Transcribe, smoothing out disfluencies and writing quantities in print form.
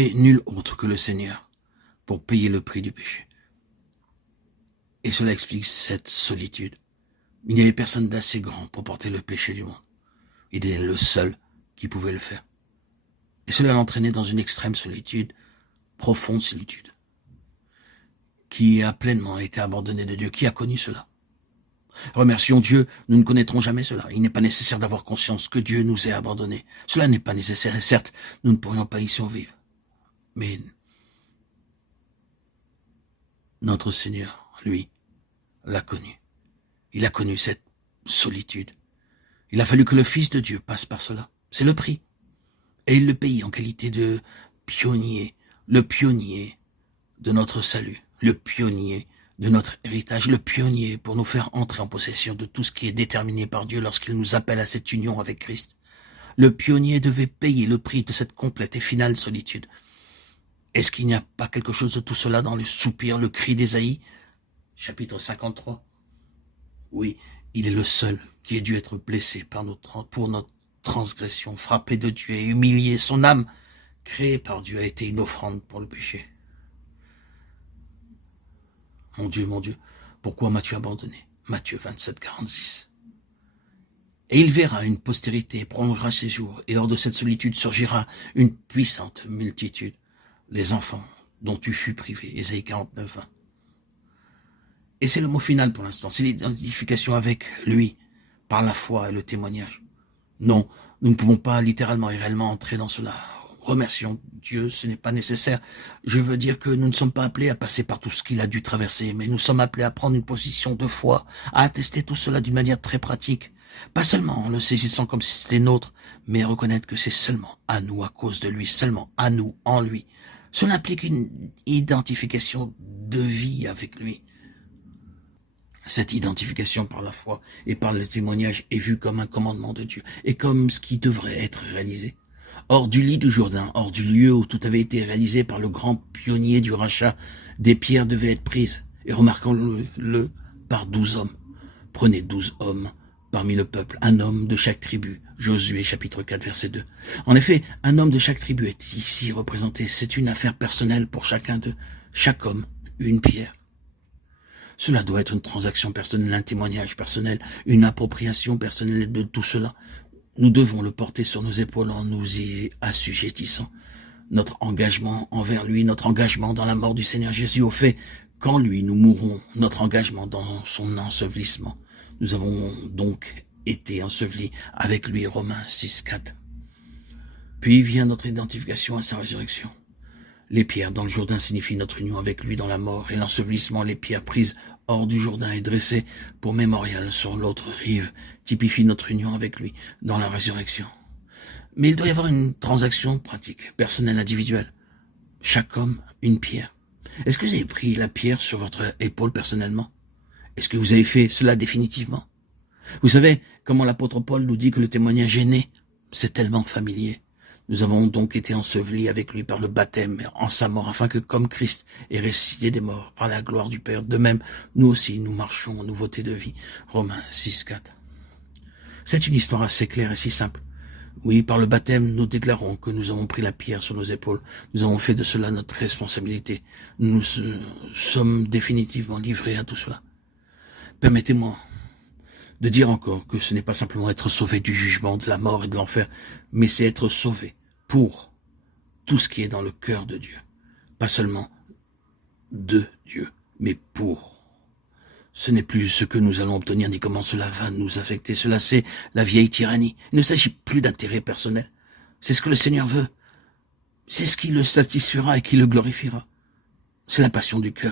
avait nul autre que le Seigneur pour payer le prix du péché. Et cela explique cette solitude. Il n'y avait personne d'assez grand pour porter le péché du monde. Il était le seul qui pouvait le faire. Et cela l'entraînait dans une extrême solitude, profonde solitude, qui a pleinement été abandonné de Dieu. Qui a connu cela? Remercions Dieu, nous ne connaîtrons jamais cela. Il n'est pas nécessaire d'avoir conscience que Dieu nous ait abandonnés. Cela n'est pas nécessaire, et certes, nous ne pourrions pas y survivre. Mais notre Seigneur, lui, l'a connu. Il a connu cette solitude. Il a fallu que le Fils de Dieu passe par cela. C'est le prix. Et il le paye en qualité de pionnier, le pionnier de notre salut, le pionnier de notre héritage, le pionnier pour nous faire entrer en possession de tout ce qui est déterminé par Dieu lorsqu'il nous appelle à cette union avec Christ. Le pionnier devait payer le prix de cette complète et finale solitude. Est-ce qu'il n'y a pas quelque chose de tout cela dans le soupir, le cri d'Ésaïe, chapitre 53? Oui, il est le seul qui ait dû être blessé pour notre transgression, frappé de Dieu et humilié. Son âme, créée par Dieu, a été une offrande pour le péché. Mon Dieu, pourquoi m'as-tu abandonné? Matthieu 27, 46. Et il verra une postérité, prolongera ses jours, et hors de cette solitude surgira une puissante multitude, les enfants dont tu fus privé. Ésaïe 49, 20. Et c'est le mot final pour l'instant, c'est l'identification avec lui, par la foi et le témoignage. Non, nous ne pouvons pas littéralement et réellement entrer dans cela. Remercions Dieu, ce n'est pas nécessaire. Je veux dire que nous ne sommes pas appelés à passer par tout ce qu'il a dû traverser, mais nous sommes appelés à prendre une position de foi, à attester tout cela d'une manière très pratique. Pas seulement en le saisissant comme si c'était nôtre, mais à reconnaître que c'est seulement à nous, à cause de lui, seulement à nous, en lui. Cela implique une identification de vie avec lui. Cette identification par la foi et par le témoignage est vue comme un commandement de Dieu et comme ce qui devrait être réalisé. Hors du lit du Jourdain, hors du lieu où tout avait été réalisé par le grand pionnier du rachat, des pierres devaient être prises, et remarquons-le par 12 hommes. Prenez 12 hommes parmi le peuple, un homme de chaque tribu. Josué chapitre 4 verset 2. En effet, un homme de chaque tribu est ici représenté. C'est une affaire personnelle pour chacun d'eux. Chaque homme, une pierre. Cela doit être une transaction personnelle, un témoignage personnel, une appropriation personnelle de tout cela. Nous devons le porter sur nos épaules en nous y assujettissant. Notre engagement envers lui, notre engagement dans la mort du Seigneur Jésus, au fait qu'en lui nous mourrons, notre engagement dans son ensevelissement. Nous avons donc été ensevelis avec lui, Romains 6, 4. Puis vient notre identification à sa résurrection. Les pierres dans le Jourdain signifient notre union avec lui dans la mort, et l'ensevelissement, les pierres prises hors du Jourdain et dressées pour mémorial sur l'autre rive, typifient notre union avec lui dans la résurrection. Mais il doit y avoir une transaction pratique, personnelle, individuelle. Chaque homme, une pierre. Est-ce que vous avez pris la pierre sur votre épaule personnellement? Est-ce que vous avez fait cela définitivement? Vous savez comment l'apôtre Paul nous dit que le témoignage est né? C'est tellement familier. Nous avons donc été ensevelis avec lui par le baptême en sa mort, afin que, comme Christ est ressuscité des morts par la gloire du Père, de même, nous aussi, nous marchons en nouveauté de vie. Romains 6, 4. C'est une histoire assez claire et si simple. Oui, par le baptême, nous déclarons que nous avons pris la pierre sur nos épaules. Nous avons fait de cela notre responsabilité. Nous sommes définitivement livrés à tout cela. Permettez-moi de dire encore que ce n'est pas simplement être sauvé du jugement, de la mort et de l'enfer, mais c'est être sauvé pour tout ce qui est dans le cœur de Dieu. Pas seulement de Dieu, mais pour. Ce n'est plus ce que nous allons obtenir ni comment cela va nous affecter. Cela, c'est la vieille tyrannie. Il ne s'agit plus d'intérêt personnel. C'est ce que le Seigneur veut. C'est ce qui le satisfera et qui le glorifiera. C'est la passion du cœur